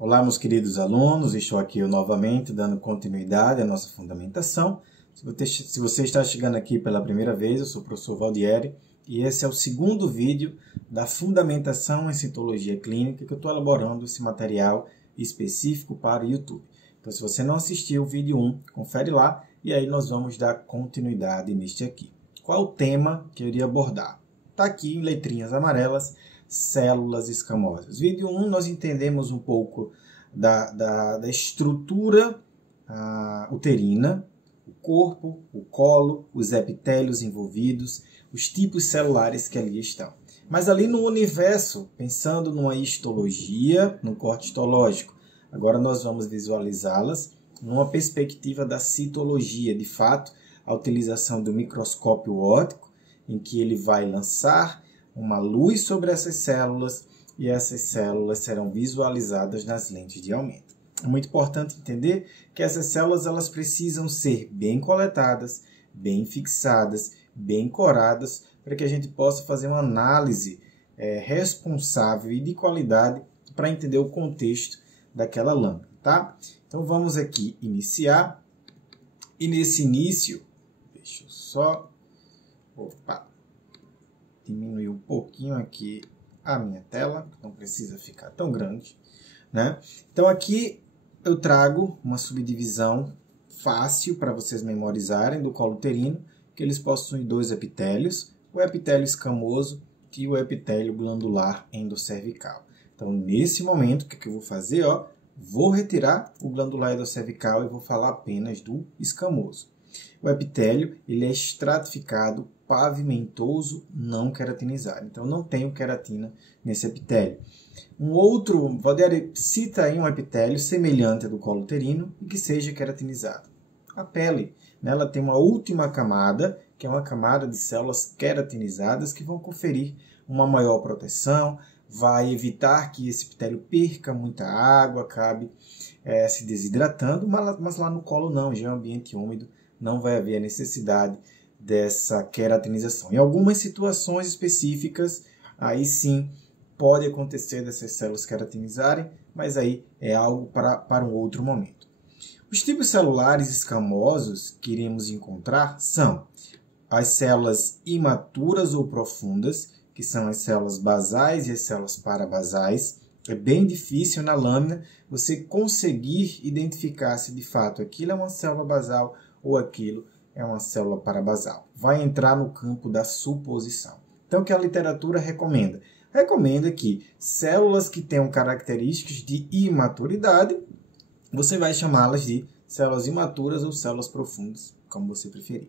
Olá, meus queridos alunos, estou aqui novamente dando continuidade à nossa fundamentação. Se você está chegando aqui pela primeira vez, eu sou o professor Valdieri e esse é o segundo vídeo da fundamentação em citologia clínica que eu estou elaborando esse material específico para o YouTube. Então, se você não assistiu o vídeo 1, confere lá e aí nós vamos dar continuidade neste aqui. Qual o tema que eu iria abordar? Está aqui em letrinhas amarelas, células escamosas. Vídeo 1 nós entendemos um pouco da estrutura uterina, o corpo, o colo, os epitélios envolvidos, os tipos celulares que ali estão. Mas ali no universo, pensando numa histologia, no corte histológico, agora nós vamos visualizá-las numa perspectiva da citologia, de fato, a utilização do microscópio óptico, em que ele vai lançar uma luz sobre essas células e essas células serão visualizadas nas lentes de aumento. É muito importante entender que essas células elas precisam ser bem coletadas, bem fixadas, bem coradas, para que a gente possa fazer uma análise responsável e de qualidade para entender o contexto daquela lâmina, tá? Então vamos aqui iniciar. E nesse início, deixa eu só... diminuir um pouquinho aqui a minha tela, não precisa ficar tão grande, né? Então aqui eu trago uma subdivisão fácil para vocês memorizarem do colo uterino, que eles possuem dois epitélios, o epitélio escamoso e o epitélio glandular endocervical. Então nesse momento, o que eu vou fazer? Vou retirar o glandular endocervical e vou falar apenas do escamoso. O epitélio ele é estratificado, pavimentoso, não queratinizado. Então, não tenho queratina nesse epitélio. Um outro, Valdieri, cita aí um epitélio semelhante ao do colo uterino e que seja queratinizado. A pele, né, ela tem uma última camada, que é uma camada de células queratinizadas que vão conferir uma maior proteção, vai evitar que esse epitélio perca muita água, acabe se desidratando, mas lá no colo não, já é um ambiente úmido, não vai haver a necessidade dessa queratinização. Em algumas situações específicas, aí sim pode acontecer dessas células queratinizarem, mas aí é algo para um outro momento. Os tipos celulares escamosos que iremos encontrar são as células imaturas ou profundas, que são as células basais e as células parabasais. É bem difícil na lâmina você conseguir identificar se de fato aquilo é uma célula basal ou aquilo é uma célula parabasal. Vai entrar no campo da suposição. Então, o que a literatura recomenda? Recomenda que células que tenham características de imaturidade, você vai chamá-las de células imaturas ou células profundas, como você preferir.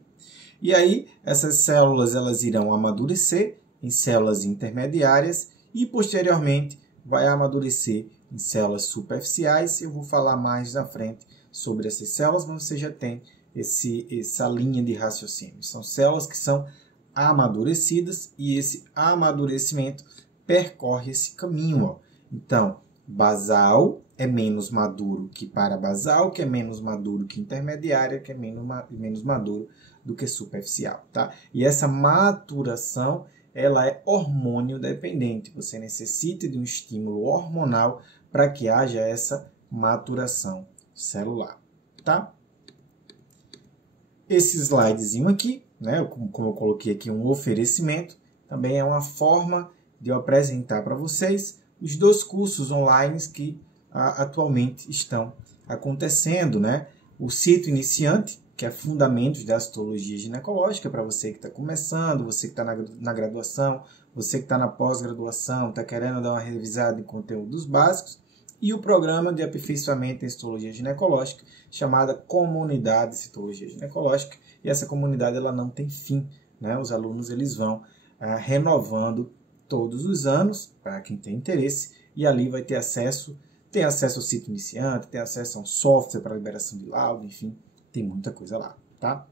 E aí, essas células elas irão amadurecer em células intermediárias e, posteriormente, vai amadurecer em células superficiais. Eu vou falar mais na frente sobre essas células, mas você já tem essa linha de raciocínio. São células que são amadurecidas e esse amadurecimento percorre esse caminho. Então, basal é menos maduro que parabasal, que é menos maduro que intermediária, que é menos maduro do que superficial, tá? E essa maturação, ela é hormônio dependente. Você necessita de um estímulo hormonal para que haja essa maturação celular, tá? Esse slidezinho aqui, né, como eu coloquei aqui um oferecimento, também é uma forma de eu apresentar para vocês os dois cursos online que atualmente estão acontecendo, né? O Cito Iniciante, que é Fundamentos da Citologia Ginecológica, para você que está começando, você que está na graduação, você que está na pós-graduação, está querendo dar uma revisada em conteúdos básicos, e o programa de aperfeiçoamento em citologia ginecológica, chamada Comunidade Citologia Ginecológica, e essa comunidade ela não tem fim, né? Os alunos eles vão renovando todos os anos, para quem tem interesse, e ali vai ter acesso ao Cito Iniciante, tem acesso a um software para liberação de laudo, enfim, tem muita coisa lá, tá?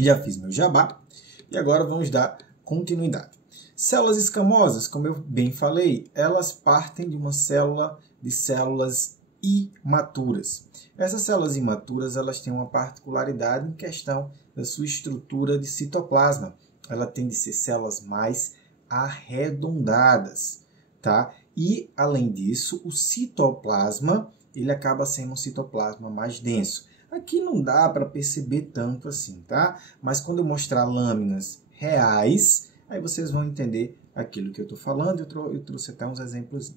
Já fiz meu jabá, e agora vamos dar continuidade. Células escamosas, como eu bem falei, elas partem de uma célula de células imaturas. Essas células imaturas elas têm uma particularidade em questão da sua estrutura de citoplasma. Ela tem de ser células mais arredondadas, tá? E, além disso, o citoplasma, ele acaba sendo um citoplasma mais denso. Aqui não dá para perceber tanto assim, tá? Mas quando eu mostrar lâminas reais, aí vocês vão entender aquilo que eu estou falando. Eu trouxe até uns exemplos.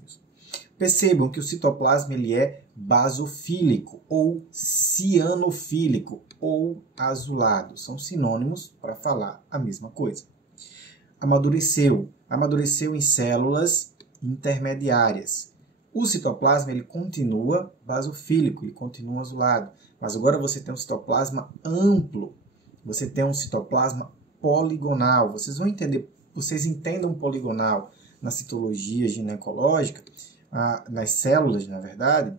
Percebam que o citoplasma ele é basofílico, ou cianofílico, ou azulado. São sinônimos para falar a mesma coisa. Amadureceu. Amadureceu em células intermediárias. O citoplasma ele continua basofílico, ele continua azulado. Mas agora você tem um citoplasma amplo. Você tem um citoplasma poligonal. Vocês vão entender, vocês entendam poligonal na citologia ginecológica, nas células, na verdade,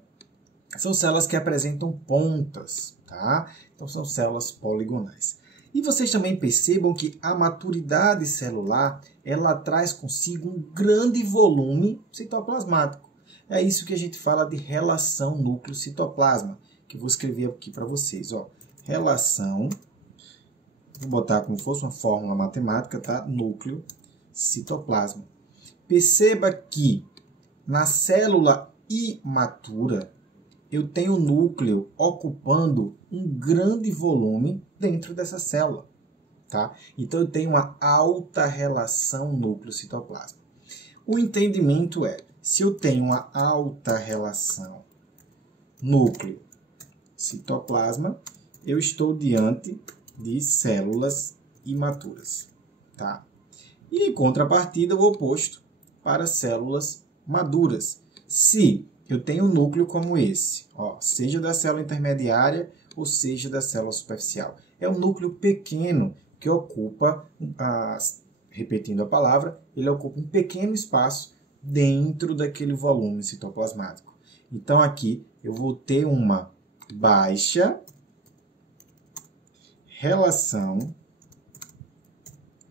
são células que apresentam pontas, tá? Então são células poligonais. E vocês também percebam que a maturidade celular, ela traz consigo um grande volume citoplasmático. É isso que a gente fala de relação núcleo-citoplasma, que eu vou escrever aqui para vocês, ó. Relação, vou botar como se fosse uma fórmula matemática, tá? Núcleo-citoplasma. Perceba que na célula imatura, eu tenho o núcleo ocupando um grande volume dentro dessa célula, tá? Então, eu tenho uma alta relação núcleo-citoplasma. O entendimento é, se eu tenho uma alta relação núcleo-citoplasma, eu estou diante de células imaturas, tá? E, em contrapartida, o oposto para células maduras. Se eu tenho um núcleo como esse, ó, seja da célula intermediária ou seja da célula superficial. É um núcleo pequeno que ocupa, repetindo a palavra, ele ocupa um pequeno espaço dentro daquele volume citoplasmático. Então, aqui eu vou ter uma baixa relação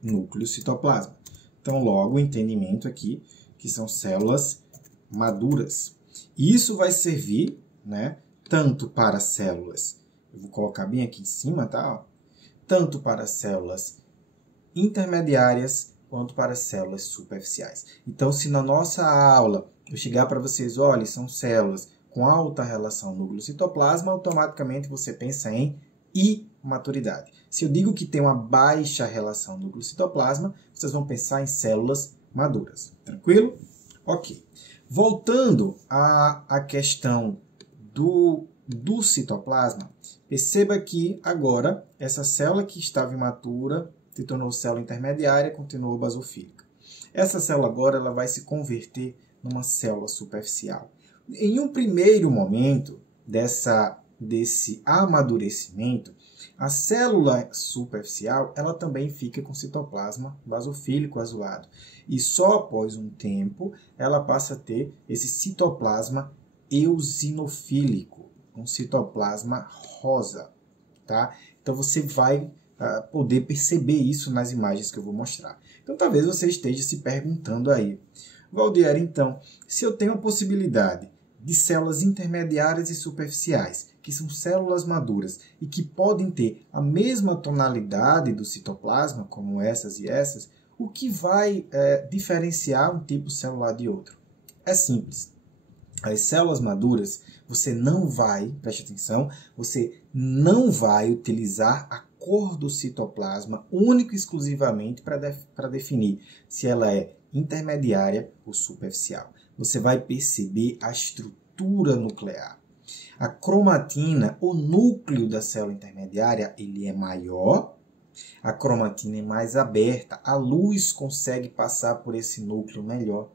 núcleo-citoplasma. Então, logo, o entendimento aqui que são células maduras. Isso vai servir, né, tanto para células, eu vou colocar bem aqui em cima, tá? Tanto para células intermediárias quanto para células superficiais. Então, se na nossa aula eu chegar para vocês, olha, são células com alta relação núcleo-citoplasma, automaticamente você pensa em imaturidade. Se eu digo que tem uma baixa relação núcleo-citoplasma, vocês vão pensar em células maduras. Tranquilo? Ok. Voltando à questão do citoplasma, perceba que agora essa célula que estava imatura se tornou célula intermediária, continuou basofílica. Essa célula agora ela vai se converter numa célula superficial. Em um primeiro momento desse amadurecimento, a célula superficial ela também fica com citoplasma basofílico azulado. E só após um tempo ela passa a ter esse citoplasma eosinofílico, um citoplasma rosa, tá? Então você vai poder perceber isso nas imagens que eu vou mostrar. Então talvez você esteja se perguntando aí, Valdier, então, se eu tenho a possibilidade de células intermediárias e superficiais, que são células maduras e que podem ter a mesma tonalidade do citoplasma, como essas e essas, o que vai diferenciar um tipo celular de outro? É simples. As células maduras, você não vai, preste atenção, você não vai utilizar a cor do citoplasma único e exclusivamente para definir se ela é intermediária ou superficial. Você vai perceber a estrutura nuclear. A cromatina, o núcleo da célula intermediária, ele é maior, a cromatina é mais aberta, a luz consegue passar por esse núcleo melhor.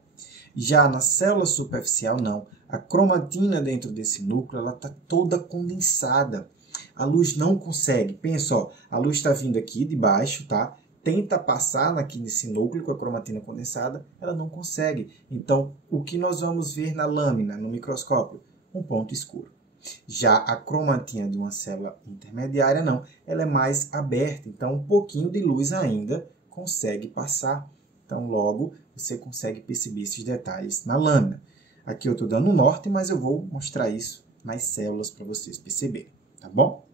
Já na célula superficial, não. A cromatina dentro desse núcleo, ela está toda condensada. A luz não consegue. Pensa, ó, a luz está vindo aqui de baixo, tá? Tenta passar aqui nesse núcleo com a cromatina condensada, ela não consegue. Então, o que nós vamos ver na lâmina, no microscópio? Um ponto escuro. Já a cromatina de uma célula intermediária, não. Ela é mais aberta, então um pouquinho de luz ainda consegue passar. Então, logo, você consegue perceber esses detalhes na lâmina. Aqui eu estou dando norte, mas eu vou mostrar isso nas células para vocês perceberem, tá bom?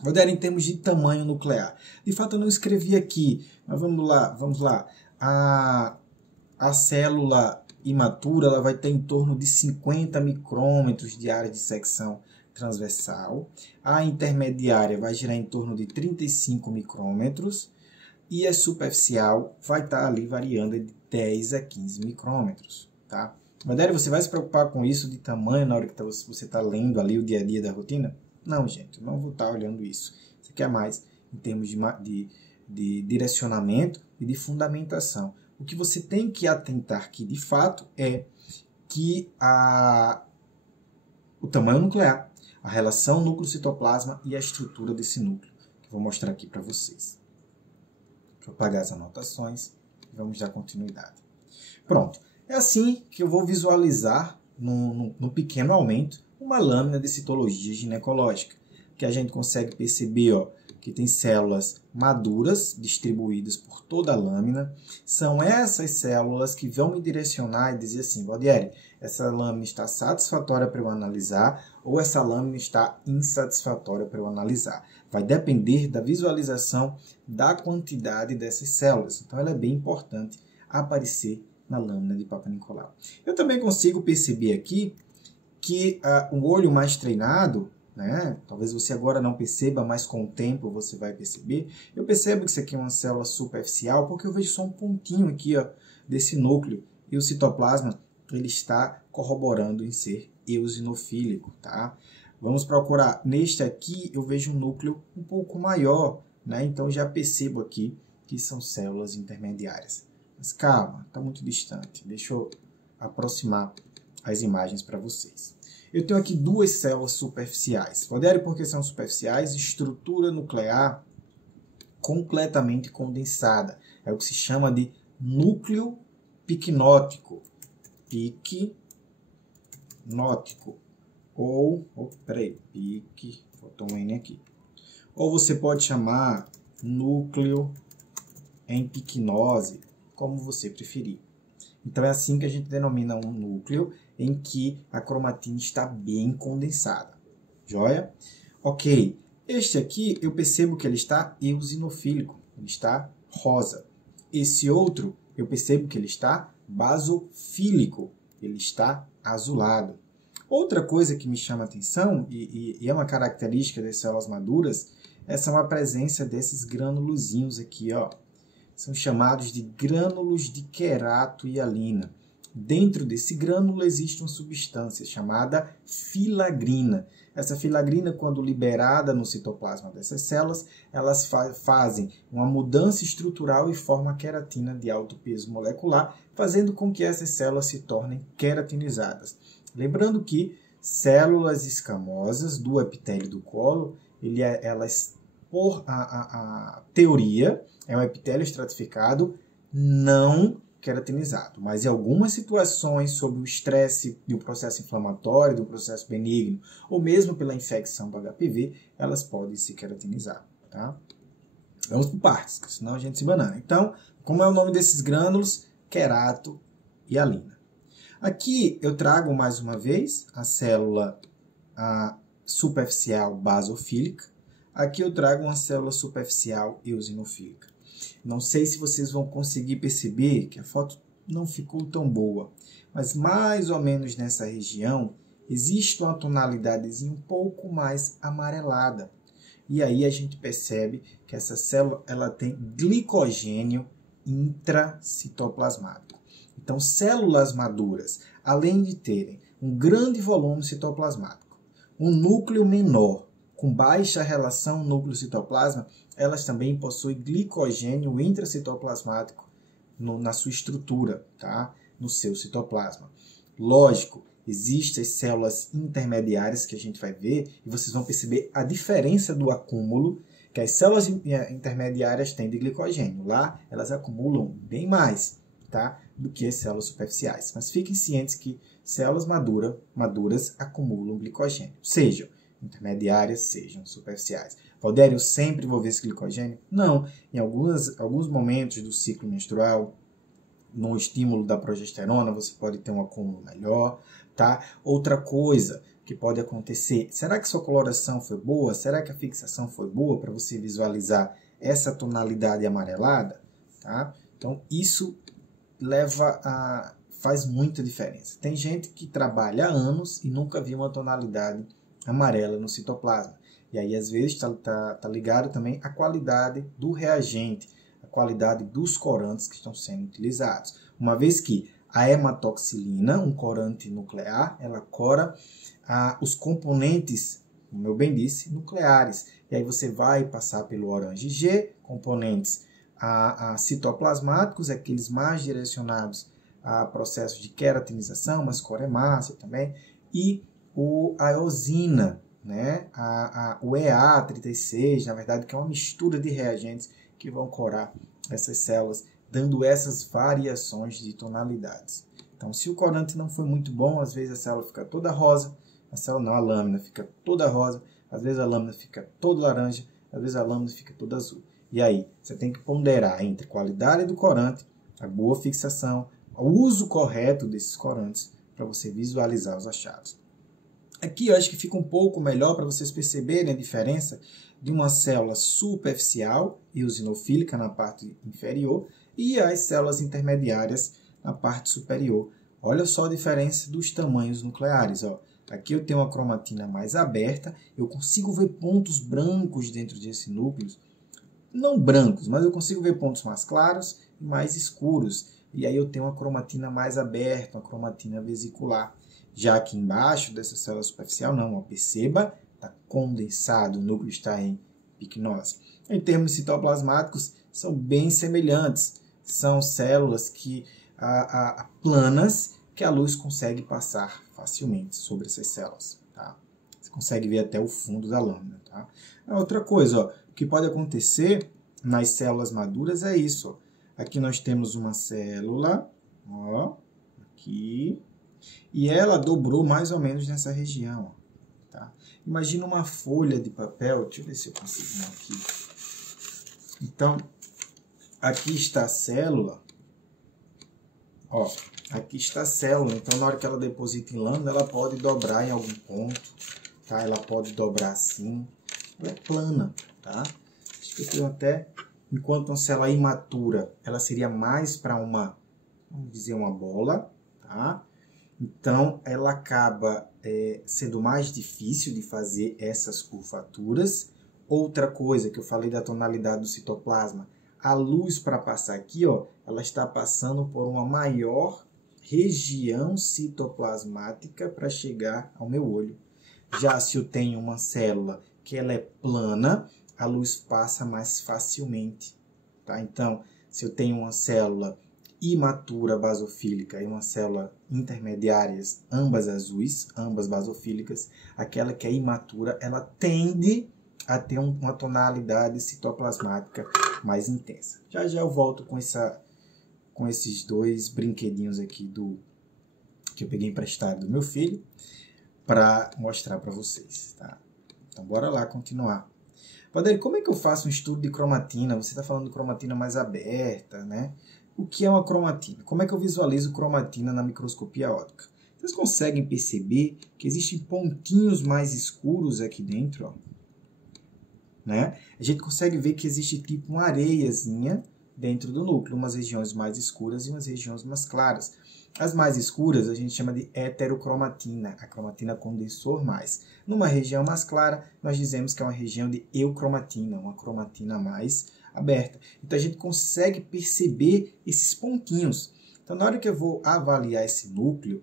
Vou dar em termos de tamanho nuclear. De fato, eu não escrevi aqui, mas vamos lá. A célula imatura, ela vai ter em torno de 50 micrômetros de área de secção transversal. A intermediária vai girar em torno de 35 micrômetros. E a superficial vai estar ali variando de 10 a 15 micrômetros, tá? Modério, você vai se preocupar com isso de tamanho na hora que você está lendo ali o dia a dia da rotina? Não, gente, eu não vou estar olhando isso. Isso aqui é mais em termos de direcionamento e de fundamentação. O que você tem que atentar aqui, de fato, é que o tamanho nuclear, a relação núcleo-citoplasma e a estrutura desse núcleo, que eu vou mostrar aqui para vocês. Deixa eu apagar as anotações e vamos dar continuidade. Pronto. É assim que eu vou visualizar, no pequeno aumento, uma lâmina de citologia ginecológica, que a gente consegue perceber, ó, que tem células maduras distribuídas por toda a lâmina. São essas células que vão me direcionar e dizer assim, Valdieri, essa lâmina está satisfatória para eu analisar ou essa lâmina está insatisfatória para eu analisar. Vai depender da visualização da quantidade dessas células. Então, ela é bem importante aparecer na lâmina de Papa Nicolau. Eu também consigo perceber aqui que o olho mais treinado, né? Talvez você agora não perceba, mas com o tempo você vai perceber. Eu percebo que isso aqui é uma célula superficial, porque eu vejo só um pontinho aqui, ó, desse núcleo. E o citoplasma, ele está corroborando em ser eosinofílico, tá? Vamos procurar. Neste aqui, eu vejo um núcleo um pouco maior, né? Então, já percebo aqui que são células intermediárias. Mas calma, está muito distante. Deixa eu aproximar as imagens para vocês. Eu tenho aqui duas células superficiais. Valdieri, por que são superficiais? Estrutura nuclear completamente condensada. É o que se chama de núcleo picnótico. Picnótico. Ou, faltou um N aqui. Ou você pode chamar núcleo em picnose, como você preferir. Então, é assim que a gente denomina um núcleo em que a cromatina está bem condensada. Joia? Ok. Este aqui, eu percebo que ele está eosinofílico. Ele está rosa. Esse outro, eu percebo que ele está basofílico. Ele está azulado. Outra coisa que me chama a atenção, e é uma característica das células maduras, é a presença desses granulozinhos aqui, ó. São chamados de grânulos de querato e hialina. Dentro desse grânulo existe uma substância chamada filagrina. Essa filagrina, quando liberada no citoplasma dessas células, elas fazem uma mudança estrutural e formam a queratina de alto peso molecular, fazendo com que essas células se tornem queratinizadas. Lembrando que células escamosas do epitélio do colo, elas, por a teoria, é um epitélio estratificado não queratinizado. Mas em algumas situações, sob o estresse do processo inflamatório, do processo benigno, ou mesmo pela infecção do HPV, elas podem se queratinizar. Tá? Vamos por partes, senão a gente se banana. Então, como é o nome desses grânulos? Querato e hialina. Aqui eu trago mais uma vez a célula superficial basofílica. Aqui eu trago uma célula superficial eosinofílica. Não sei se vocês vão conseguir perceber que a foto não ficou tão boa, mas mais ou menos nessa região existe uma tonalidade um pouco mais amarelada. E aí a gente percebe que essa célula ela tem glicogênio intracitoplasmático. Então, células maduras, além de terem um grande volume citoplasmático, um núcleo menor, com baixa relação núcleo-citoplasma, elas também possuem glicogênio intracitoplasmático na sua estrutura, tá? No seu citoplasma. Lógico, existem as células intermediárias que a gente vai ver e vocês vão perceber a diferença do acúmulo que as células intermediárias têm de glicogênio. Lá, elas acumulam bem mais, tá? Do que as células superficiais. Mas fiquem cientes que células maduras acumulam glicogênio, sejam intermediárias, sejam superficiais. Valdieri, eu sempre vou ver esse glicogênio? Não. Em alguns momentos do ciclo menstrual, no estímulo da progesterona, você pode ter um acúmulo melhor, tá? Outra coisa que pode acontecer, será que sua coloração foi boa? Será que a fixação foi boa para você visualizar essa tonalidade amarelada? Tá? Então, isso faz muita diferença. Tem gente que trabalha há anos e nunca viu uma tonalidade amarela no citoplasma. E aí, às vezes, tá ligado também à qualidade do reagente, a qualidade dos corantes que estão sendo utilizados. Uma vez que a hematoxilina, um corante nuclear, ela cora os componentes, como eu bem disse, nucleares. E aí você vai passar pelo orange G, componentes citoplasmáticos, aqueles mais direcionados a processos de queratinização, mas coremácia também, e a eosina, né? O EA36, na verdade, que é uma mistura de reagentes que vão corar essas células, dando essas variações de tonalidades. Então, se o corante não foi muito bom, às vezes a célula fica toda rosa, a lâmina fica toda rosa, às vezes a lâmina fica toda laranja, às vezes a lâmina fica toda azul. E aí, você tem que ponderar entre a qualidade do corante, a boa fixação, o uso correto desses corantes para você visualizar os achados. Aqui eu acho que fica um pouco melhor para vocês perceberem a diferença de uma célula superficial, eosinofílica na parte inferior, e as células intermediárias na parte superior. Olha só a diferença dos tamanhos nucleares. Ó. Aqui eu tenho uma cromatina mais aberta, eu consigo ver pontos brancos dentro desse núcleo. Não brancos, mas eu consigo ver pontos mais claros e mais escuros. E aí eu tenho uma cromatina mais aberta, uma cromatina vesicular. Já aqui embaixo dessa célula superficial, não, ó, perceba, está condensado, o núcleo está em picnose. Em termos citoplasmáticos, são bem semelhantes. São células planas que a luz consegue passar facilmente sobre essas células. Tá? Você consegue ver até o fundo da lâmina. Tá? Outra coisa, ó, o que pode acontecer nas células maduras é isso. Ó. Aqui nós temos uma célula, ó, aqui, e ela dobrou mais ou menos nessa região. Ó, tá? Imagina uma folha de papel, deixa eu ver se eu consigo aqui. Então, aqui está a célula, ó, aqui está a célula, então na hora que ela deposita em lâmina, ela pode dobrar em algum ponto, tá? Ela pode dobrar assim, ela é plana, tá? Acho que eu tenho até, enquanto uma célula imatura, ela seria mais para uma, vamos dizer, uma bola, tá? Então, ela acaba sendo mais difícil de fazer essas curvaturas. Outra coisa que eu falei da tonalidade do citoplasma, a luz para passar aqui, ó, ela está passando por uma maior região citoplasmática para chegar ao meu olho. Já se eu tenho uma célula que ela é plana, a luz passa mais facilmente. Tá? Então, se eu tenho uma célula imatura basofílica e uma célula intermediárias, ambas azuis, ambas basofílicas, aquela que é imatura, ela tende a ter uma tonalidade citoplasmática mais intensa. Já já eu volto com esses dois brinquedinhos aqui que eu peguei emprestado do meu filho para mostrar para vocês, tá? Então bora lá continuar. Valdeir, como é que eu faço um estudo de cromatina? Você está falando de cromatina mais aberta, né? O que é uma cromatina? Como é que eu visualizo cromatina na microscopia óptica? Vocês conseguem perceber que existem pontinhos mais escuros aqui dentro, ó? Né? A gente consegue ver que existe tipo uma areiazinha dentro do núcleo, umas regiões mais escuras e umas regiões mais claras. As mais escuras a gente chama de heterocromatina, a cromatina condensor mais. Numa região mais clara, nós dizemos que é uma região de eucromatina, uma cromatina mais aberta. Então a gente consegue perceber esses pontinhos. Então na hora que eu vou avaliar esse núcleo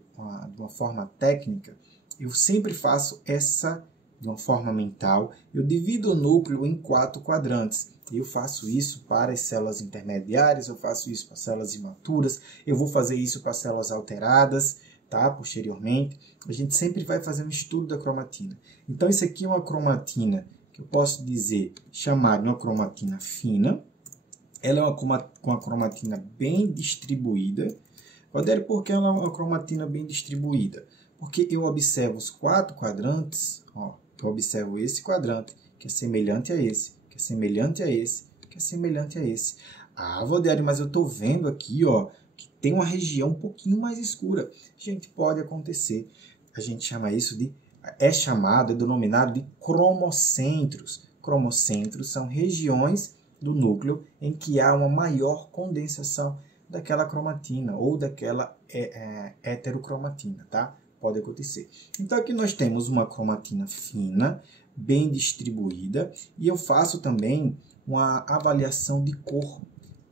de uma forma técnica, eu sempre faço essa de uma forma mental. Eu divido o núcleo em 4 quadrantes. Eu faço isso para as células intermediárias, eu faço isso para células imaturas, eu vou fazer isso para células alteradas, tá? Posteriormente. A gente sempre vai fazer um estudo da cromatina. Então isso aqui é uma cromatina que eu posso dizer, chamar de uma cromatina fina. Ela é uma cromatina bem distribuída. Valdeir, por que ela é uma cromatina bem distribuída? Porque eu observo os 4 quadrantes, ó, eu observo esse quadrante, que é semelhante a esse, que é semelhante a esse, que é semelhante a esse. Ah, Valdeir, mas eu estou vendo aqui, ó, que tem uma região um pouquinho mais escura. Gente, pode acontecer. A gente chama isso de, é denominado de cromocentros. Cromocentros são regiões do núcleo em que há uma maior condensação. daquela cromatina ou daquela heterocromatina, tá? Pode acontecer. Então aqui nós temos uma cromatina fina, bem distribuída, e eu faço também uma avaliação de cor.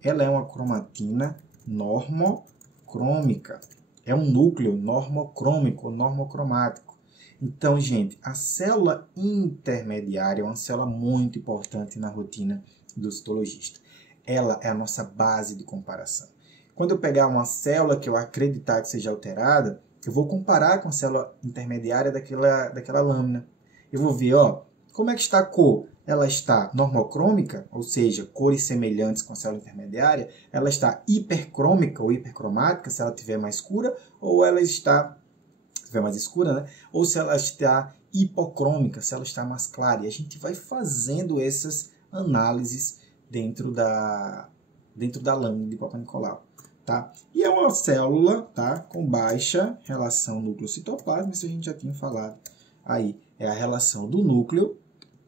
Ela é uma cromatina normocrômica. É um núcleo normocrômico, normocromático. Então, gente, a célula intermediária é uma célula muito importante na rotina do citologista. Ela é a nossa base de comparação. Quando eu pegar uma célula que eu acreditar que seja alterada, eu vou comparar com a célula intermediária daquela lâmina. Eu vou ver, ó, como é que está a cor? Ela está normocrômica, ou seja, cores semelhantes com a célula intermediária. Ela está hipercrômica ou hipercromática, se ela estiver mais escura, ou ela está, se estiver mais escura, né? Ou se ela está hipocrômica, se ela está mais clara. E a gente vai fazendo essas análises dentro da lâmina de Papa Nicolau. Tá? E é uma célula, tá, com baixa relação núcleo-citoplasma, isso a gente já tinha falado. Aí é a relação do núcleo,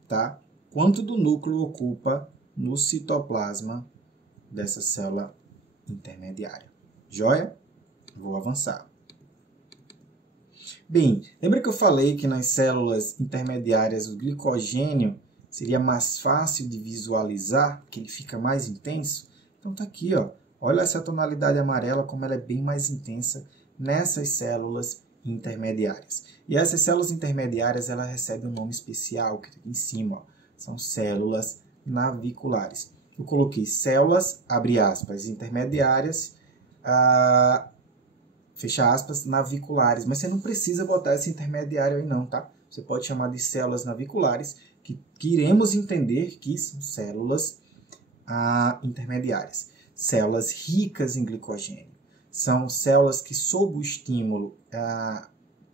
tá? Quanto do núcleo ocupa no citoplasma dessa célula intermediária. Joia? Vou avançar. Bem, lembra que eu falei que nas células intermediárias o glicogênio seria mais fácil de visualizar, que ele fica mais intenso? Então tá aqui, ó. Olha essa tonalidade amarela, como ela é bem mais intensa nessas células intermediárias. E essas células intermediárias, elas recebem um nome especial, que está aqui em cima, ó. São células naviculares. Eu coloquei células, abre aspas, intermediárias, fecha aspas, naviculares. Mas você não precisa botar esse intermediário aí não, tá? Você pode chamar de células naviculares, que iremos entender que são células intermediárias. Células ricas em glicogênio. São células que, sob o estímulo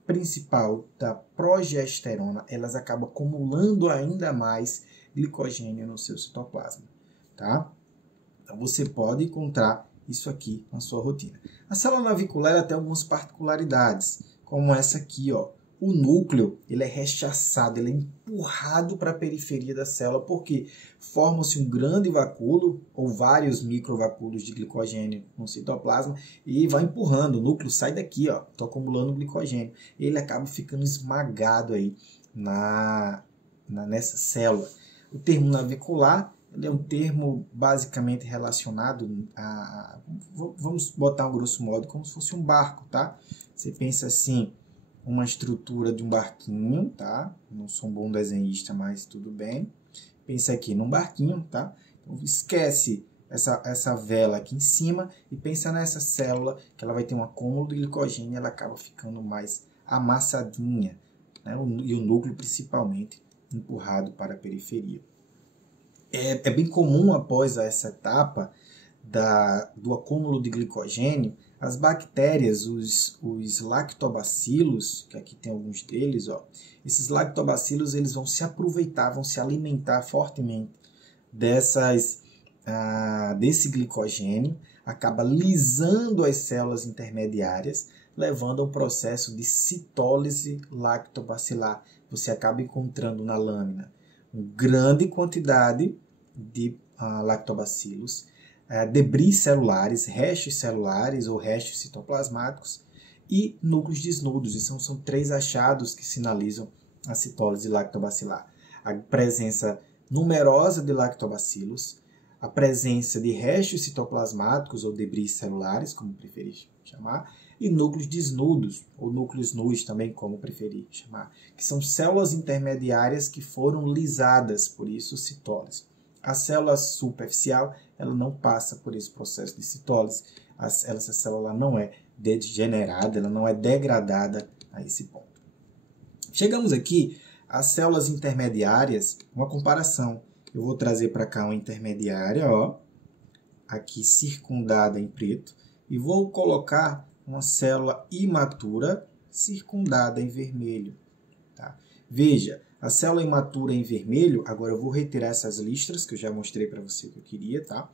principal da progesterona, elas acabam acumulando ainda mais glicogênio no seu citoplasma. Tá? Então, você pode encontrar isso aqui na sua rotina. A célula navicular tem algumas particularidades, como essa aqui, ó. O núcleo, ele é rechaçado, ele é empurrado para a periferia da célula, porque forma-se um grande vacúolo, ou vários microvacúolos de glicogênio no citoplasma, e vai empurrando, o núcleo sai daqui, ó, tô acumulando glicogênio. Ele acaba ficando esmagado aí nessa célula. O termo navicular, ele é um termo basicamente relacionado vamos botar um grosso modo, como se fosse um barco, tá? Você pensa assim, uma estrutura de um barquinho, tá? Não sou um bom desenhista, mas tudo bem. Pensa aqui num barquinho, tá? Então, esquece essa vela aqui em cima e pensa nessa célula, que ela vai ter um acúmulo de glicogênio e ela acaba ficando mais amassadinha, né? E o núcleo, principalmente, empurrado para a periferia. É bem comum, após essa etapa do acúmulo de glicogênio, as bactérias, os lactobacilos, que aqui tem alguns deles, ó, esses lactobacilos eles vão se aproveitar, vão se alimentar fortemente desse glicogênio, acaba lisando as células intermediárias, levando a um processo de citólise lactobacilar. Você acaba encontrando na lâmina uma grande quantidade de lactobacilos, debris celulares, restos celulares ou restos citoplasmáticos e núcleos desnudos. E são 3 achados que sinalizam a citólise lactobacilar. A presença numerosa de lactobacilos, a presença de restos citoplasmáticos ou debris celulares, como preferir chamar, e núcleos desnudos, ou núcleos nus também, como preferir chamar, que são células intermediárias que foram lisadas, por isso citólise. A célula superficial, ela não passa por esse processo de citólise. Essa célula não é degenerada, ela não é degradada a esse ponto. Chegamos aqui às células intermediárias, uma comparação. Eu vou trazer para cá uma intermediária, ó, aqui circundada em preto, e vou colocar uma célula imatura circundada em vermelho. Tá? Veja, a célula imatura em vermelho, agora eu vou retirar essas listras, que eu já mostrei para você o que eu queria, tá?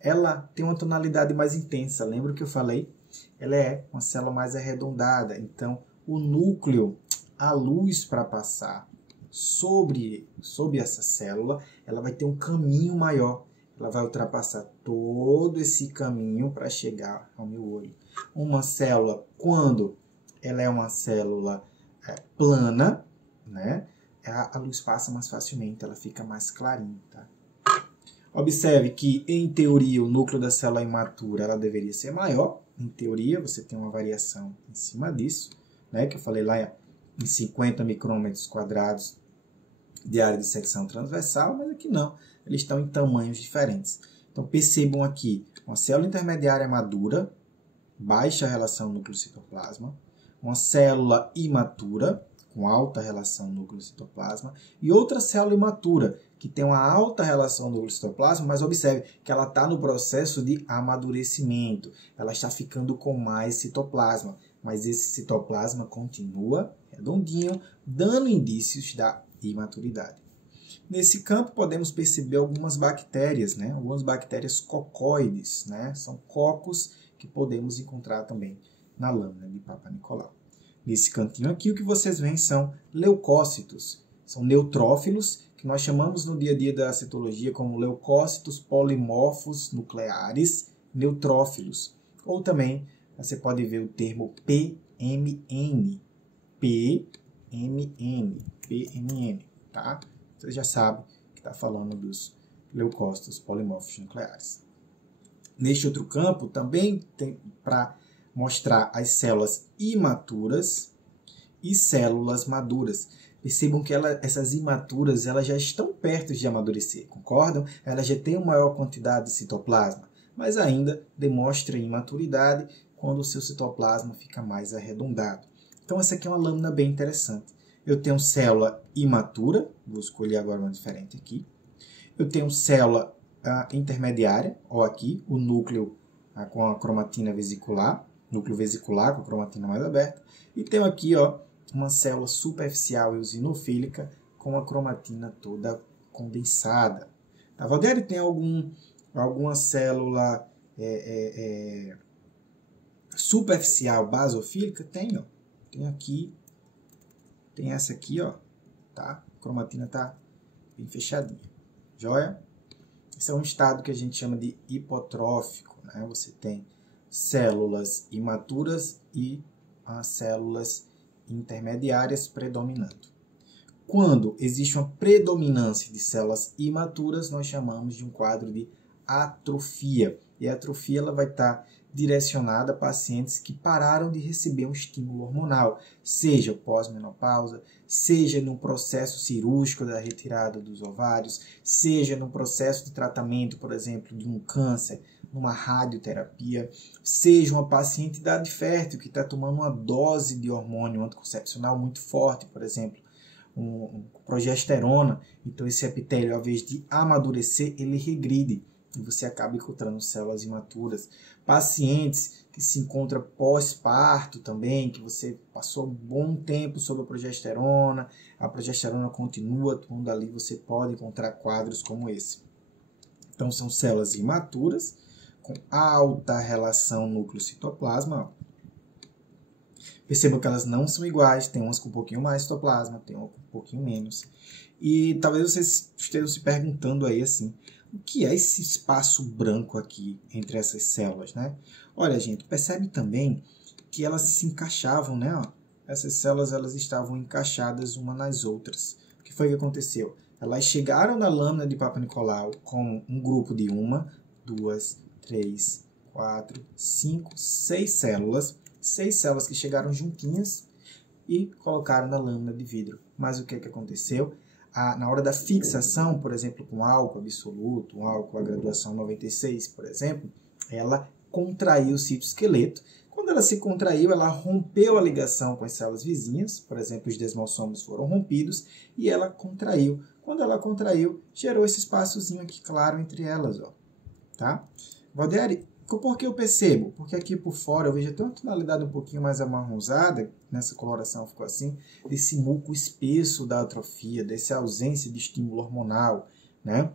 Ela tem uma tonalidade mais intensa, lembra o que eu falei? Ela é uma célula mais arredondada, então o núcleo, a luz para passar sobre essa célula, ela vai ter um caminho maior. ela vai ultrapassar todo esse caminho para chegar ao meu olho. Uma célula, quando ela é uma célula plana, né, a luz passa mais facilmente, ela fica mais clarinha, tá? Observe que, em teoria, o núcleo da célula imatura ela deveria ser maior. Em teoria, você tem uma variação em cima disso, né, que eu falei lá em 50 micrômetros quadrados de área de secção transversal, mas aqui não, eles estão em tamanhos diferentes. Então, percebam aqui, uma célula intermediária madura, baixa relação núcleo-citoplasma, uma célula imatura, com alta relação núcleo-citoplasma, e outra célula imatura, que tem uma alta relação núcleo-citoplasma, mas observe que ela está no processo de amadurecimento, ela está ficando com mais citoplasma, mas esse citoplasma continua redondinho, dando indícios da imaturidade. Nesse campo podemos perceber algumas bactérias, né? Algumas bactérias cocóides, né? São cocos que podemos encontrar também na lâmina de Papa Nicolau. Nesse cantinho aqui, o que vocês veem são leucócitos. São neutrófilos, que nós chamamos no dia a dia da citologia como leucócitos polimorfos nucleares neutrófilos. Ou também, você pode ver o termo PMN. PMN, tá? Você já sabe que está falando dos leucócitos polimorfos nucleares. Neste outro campo, também tem para mostrar as células imaturas e células maduras. Percebam que essas imaturas elas já estão perto de amadurecer, concordam? Elas já têm uma maior quantidade de citoplasma, mas ainda demonstra imaturidade quando o seu citoplasma fica mais arredondado. Então essa aqui é uma lâmina bem interessante. Eu tenho célula imatura, vou escolher agora uma diferente aqui. Eu tenho célula intermediária, ó aqui, o núcleo com a cromatina vesicular, núcleo vesicular com a cromatina mais aberta. E tenho aqui, ó, uma célula superficial eosinofílica com a cromatina toda condensada. A Valdieri tem alguma célula superficial basofílica? Tem, ó. Tem aqui, tem essa aqui, ó, tá? A cromatina tá bem fechadinha. Joia? Esse é um estado que a gente chama de hipotrófico, né? Você tem células imaturas e as células intermediárias predominando. Quando existe uma predominância de células imaturas, nós chamamos de um quadro de atrofia. E a atrofia ela vai estar direcionada a pacientes que pararam de receber um estímulo hormonal, seja pós-menopausa, seja no processo cirúrgico da retirada dos ovários, seja no processo de tratamento, por exemplo, de um câncer, numa radioterapia, seja uma paciente de idade fértil que está tomando uma dose de hormônio anticoncepcional muito forte, por exemplo, progesterona, então esse epitélio, ao invés de amadurecer, ele regride e você acaba encontrando células imaturas. Pacientes que se encontram pós-parto também, que você passou um bom tempo sobre a progesterona continua atuando ali, você pode encontrar quadros como esse. Então são células imaturas, com alta relação núcleo-citoplasma. Percebam que elas não são iguais, tem umas com um pouquinho mais citoplasma, tem uma com um pouquinho menos. E talvez vocês estejam se perguntando aí assim, o que é esse espaço branco aqui entre essas células, né? Olha, gente, percebe também que elas se encaixavam, né? Ó, essas células elas estavam encaixadas uma nas outras. O que foi que aconteceu? Elas chegaram na lâmina de Papa Nicolau com um grupo de 1, 2, 3, 4, 5, 6 células. 6 células que chegaram juntinhas e colocaram na lâmina de vidro. Mas o que aconteceu? Na hora da fixação, por exemplo, com álcool absoluto, um álcool a graduação 96, por exemplo, ela contraiu o citoesqueleto. Quando ela se contraiu, ela rompeu a ligação com as células vizinhas, por exemplo, os desmossomos foram rompidos, e ela contraiu. Quando ela contraiu, gerou esse espaçozinho aqui claro entre elas, ó. Tá? Valdieri, por que eu percebo? Porque aqui por fora eu vejo até uma tonalidade um pouquinho mais amarronzada, nessa coloração ficou assim, desse muco espesso da atrofia, dessa ausência de estímulo hormonal, né?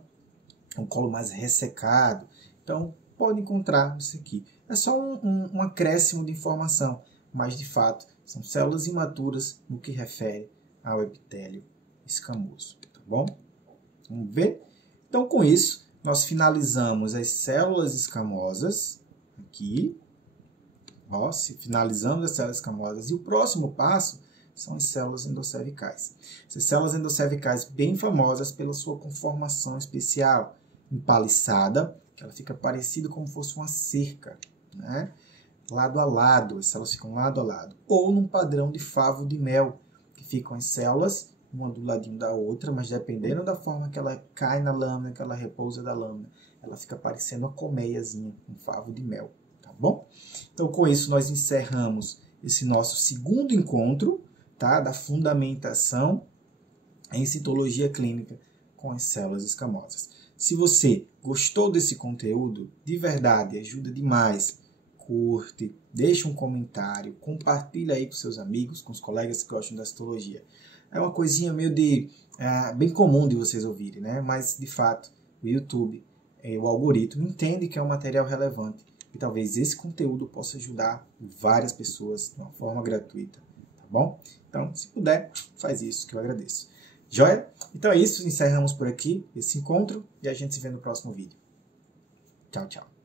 Um colo mais ressecado. Então, pode encontrar isso aqui. É só um acréscimo de informação, mas de fato são células imaturas no que refere ao epitélio escamoso, tá bom? Vamos ver? Então, com isso, nós finalizamos as células escamosas, aqui, ó, finalizamos as células escamosas, e o próximo passo são as células endosservicais. Essas células endosservicais bem famosas pela sua conformação especial, empaliçada, que ela fica parecida como se fosse uma cerca, né? Lado a lado, as células ficam lado a lado, ou num padrão de favo de mel, que ficam as células uma do ladinho da outra, mas dependendo da forma que ela cai na lâmina, que ela repousa da lâmina, ela fica parecendo uma colmeiazinha, um favo de mel, tá bom? Então, com isso, nós encerramos esse nosso segundo encontro, tá? Da fundamentação em citologia clínica com as células escamosas. Se você gostou desse conteúdo, de verdade, ajuda demais, curte, deixa um comentário, compartilha aí com seus amigos, com os colegas que gostam da citologia. É uma coisinha meio bem comum de vocês ouvirem, né? Mas, de fato, o YouTube, o algoritmo, entende que é um material relevante e talvez esse conteúdo possa ajudar várias pessoas de uma forma gratuita, tá bom? Então, se puder, faz isso, que eu agradeço. Joia? Então é isso, encerramos por aqui esse encontro e a gente se vê no próximo vídeo. Tchau, tchau.